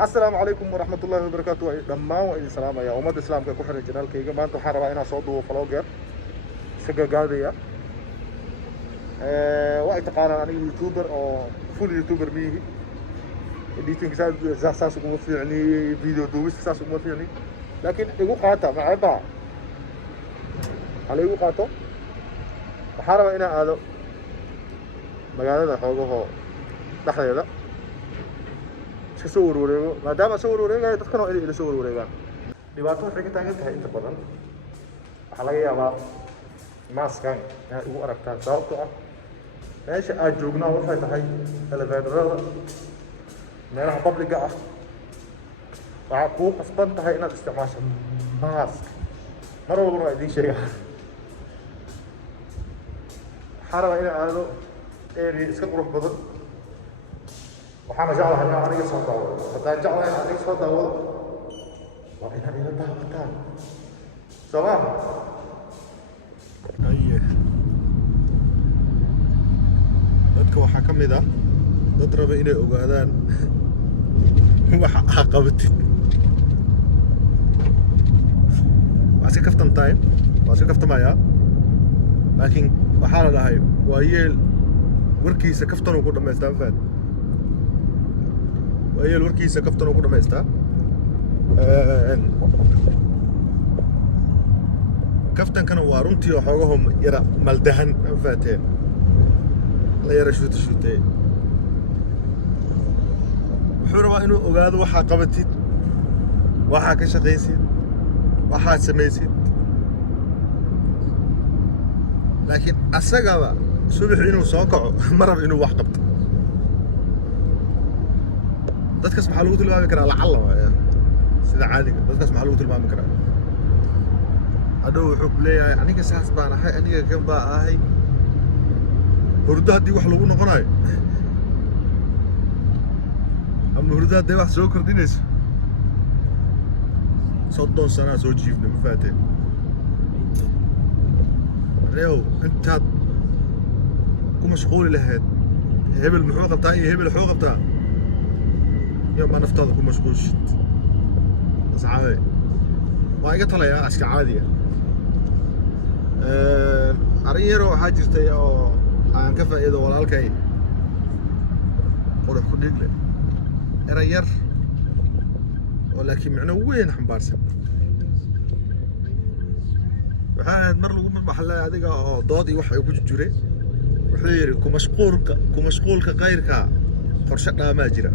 السلام عليكم ورحمة الله وبركاته. دمان وإن سلام يا أمة الإسلام كحر الجنال كيجا ما أنتم حربا هنا صوت وفلوجر سجى قاضية وقت قارن أنا يوتيوبر أو فول يوتيوبر ميه اللي تنقص زاساس وقوم يعني فيديو دوبس زاساس وقوم يعني لكن يقول قاطع مع بعض على يقول قاطع حربا هنا هذا مقالة حوجه دحية لا soo wareego maadaama soo wareegayo dadkana waa inay soo wareegaan dhibaato waxay ka taagan tahay inta badan waxa laga yaabaa maaskan ay ugu aragtaan sababtoo ah meesha aad joognaa waxay tahay elevatorada meelaha public ah waxa ku qasban tahay inaad isticmaasho mask mar walba waa idin sheegaa xaraba ina aado area iska qurux badan waxaan jeclahay inaan aniga soo daawado haddaan jeclahay inaan aniga soo daawado waa inaad ila daawataan sabab dadka waxaa ka mid ah dad raba inay ogaadaan waxa aad qabatid waa si kaftan tahay waa si kaftamayaa laakiin waxaa la dhahay waa yeel warkiisa kaftan uu ku dhamaystaa faad وهي الوركيسة كفتنا وكنا ما يستا كفتن كانوا وارنتي وحوجهم يرى ملدهن فاتين لا يرى شوتي وحروا إنه أجاد وحى قبتيد وحى كشقيسيد وحى سميسيد لكن السجابة صبح إنه ساقع مرة إنه واحد قبت dadkaas maxaa lagu tilmaami karaa lacalla waaya sida caadiga dadkaas maxaa lagu tilmaami karaa hadhow wuxuu ku leeyahay aniga saas baan ahay aniga kan baa ahay hurdo haddii wax lagu noqonayo ama hurdo haddii wax soo kordhinayso 30 sana soo jiifna ma faateen reew intaad ku mashquuli lahayd hebel muxuu qabtaa iyo hebel muxuu qabtaa يوم ما نفترض كل مشغول شت بس عادي ما يقطع يا أشكال عادية أريرو حاجتي أو عن كفى إذا ولا الكاي ولا كل رجله أرير ولكن معنا وين حنبارسه وحاد مر لو محل هذيك ضادي وحي كجوري وحير كمشغول كغيرك قرشنا ما جرى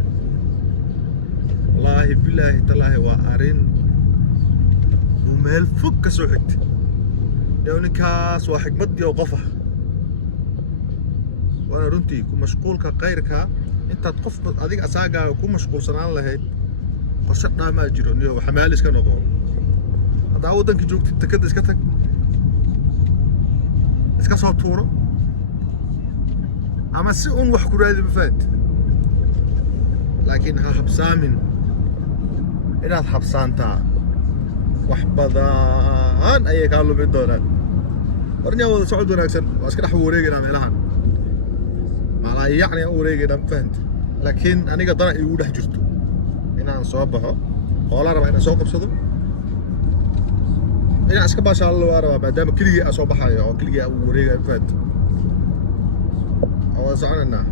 والله بالله تالله وارين ومهل فك سوحت يعني كاس وحكمتي وقفه وانا رنتي كمشغول كغيرك انت تقف هذيك اساقا وكون مشغول سنان لهيد قرشنا ما جرى نيو حمال اسكا نقو هذا ودنك جوجت انت كده اسكا تك اسكا سو تورو اما سي اون wax ku raadi bafad laakiin ha habsaamin inaad habsaantaa wax badan ayay ka lumin doonaan warniya wada socod wanaagsan waa iska dhex wareegaynaa meelahan malaa yacni aan wareegaynaa ma fahanta laakiin aniga dana igu dhex jirto inaan soo baxo oo la raba inaan soo qabsado inaan iska baashaalo waa rabaa maadaama keligii aan soo baxayo oo keligii aan wareegayo ma fahanta waa soconaynaa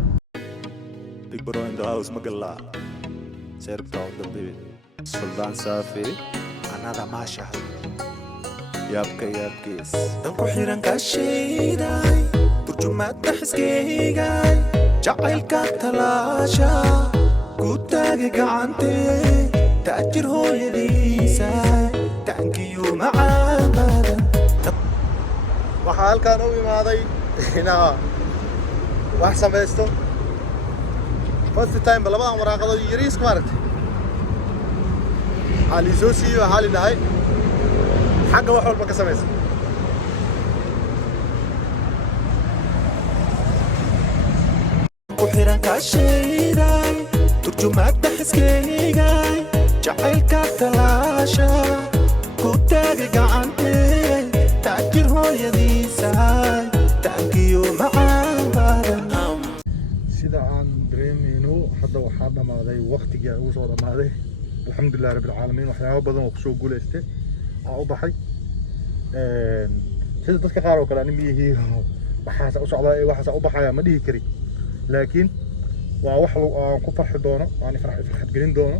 Big Bro in the house magala Serbta of the baby Sultan Safi Another Mashal Yabkis Dan ku xiran ka sheeday turjumaadka xiskeygaay jacaylka talaasha ku taagay gacantee taajir hooyadiisa tankiyo macaamada waxaa halkaan u imaaday inaa wax samaysto first time labadan waraaqado yariis maaragtay ali soo siiyo hali dhahay xagga wax walba ka samaysan ku xiran ka sheeday turjumaadka xiskeygaay jacaylka talaasha ku taagay gacantee taajir hooyadiisa tankiyo macaamada sida aan dareemayno hadda waxaa dhamaaday waqtigii ugu soo dhamaaday alxamdulilah rabbil caalamiin waxyaabo badan oo kusoo guulaystay aa u baxay sida dadka qaar oo kale ani miyihii waxaas u socdaa ee waxaas u baxaya ma dhihi kari laakiin waa wax aan ku farxi doono aan farxad gelin doono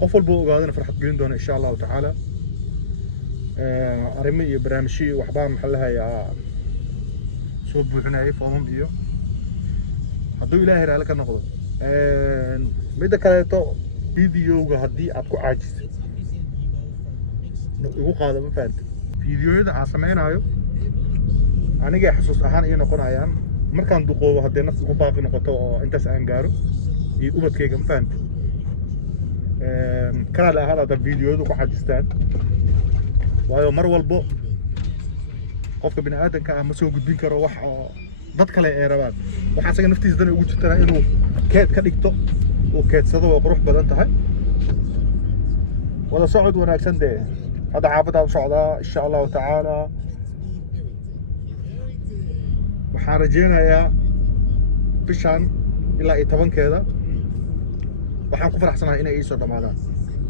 qof walba ogaadana farxad gelin doono insha Allah taala arrimo iyo barnaamijyo waxbaan maxaa la hayaa soo buuxinayay foomam iyo hadduu ilaahay raali ka noqdo midda kaleeto videoga haddii aad ku caajisay igu qaado ma fahamta videoyada aan samaynayo aniga xusuus ahaan iyo noqonayaan markaan duqoobo haddii nafta ku baaqi noqoto oo intaas aan gaaro iyo ubadkayga ma fahamta kana la ahaan hadda videoyadu ku caajistaan waayo mar walbo qofka bini aadanka ah ma soo gudbin karo wax oo dad kale ay rabaan waxa asaga naftiisa dan ugu jirtana inuu keed ka dhigto oo keedsado oo qurux badan tahay wada socod wanaagsan de hada xaafada u socdaa insha Allah taala waxaan rajeynayaa bishan ilaa 10keeda waxaan ku faraxsanahay inay ii soo dhamaadaan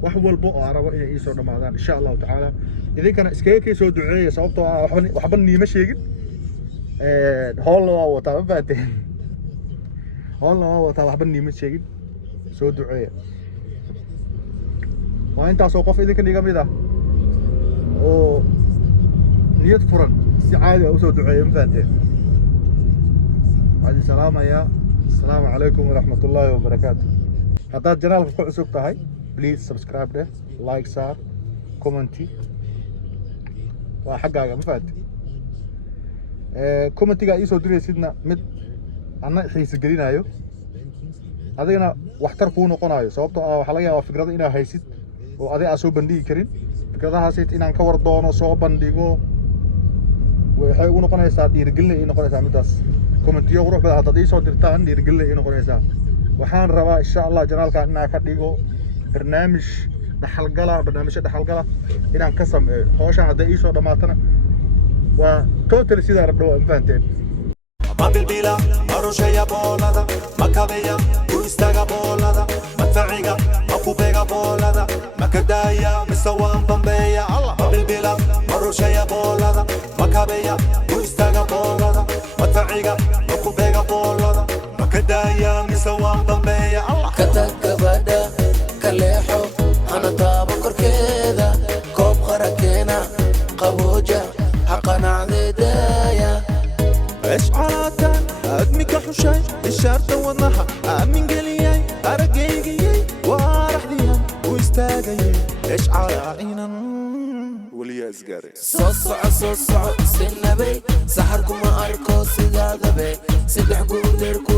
wax walba oo aan rabo inay ii soo dhamaadaan insha Allah taala idinkana iskaga soo duceeyo sababtoo ah waxba niima sheegin هول وطا باتين هول وطا waxba niima sheegin soo duceeyo waa inta soo qof idinka niga mid ah oo niyad furan si caadi ah u soo duceeyo baateen hadi salaamaya assalaamu alaykum wa rahmatullahi wa barakatuh haddaad janaalka ku cusub tahay please subscribe deh like share comment waa xaggaaga ma fahanti commentiga ii soo diraysidna mid ana xiisa gelinayo adigana waxtar kuu noqonayo sababtoo ah waxa laga yaabaa fikrado inaad haysid oo adiga aan soo bandhigi karin fikradahaas inaan ka war doono soo bandhigo waxay ugu noqonaysaa dhiirigelin ay noqonaysaa midaas commentiyo qurux badan haddaad ii soo dirtaan dhiirigelin ay noqonaysaa waxaan rabaa insha Allah janaalka inaan ka dhigo barnaamij dhaxalgala inaan ka sameeyo hawshan hadday ii soo dhamaatana waa total sida rabdo aan fahanteen Mabilbila marushaya bolada makabaya ustaga bolada mataiga makubega bolada makadaya misawan bambeya Allah mabilbila marushaya bolada makabaya ustaga bolada mataiga makubega bolada makadaya misawan bambeya Allah katakabada kaleexo ana taabo korkeeda koob qarakeena qabooja قناعدايا ايش عراتان ادمي كحشاي الشارطة والنحا امين قلياي ارقيقي وارحديان ويستاقي ايش عرائنا وليا اسقاري صوصع سنبي سحركم اركو سيدا ذبي سدحكم دركو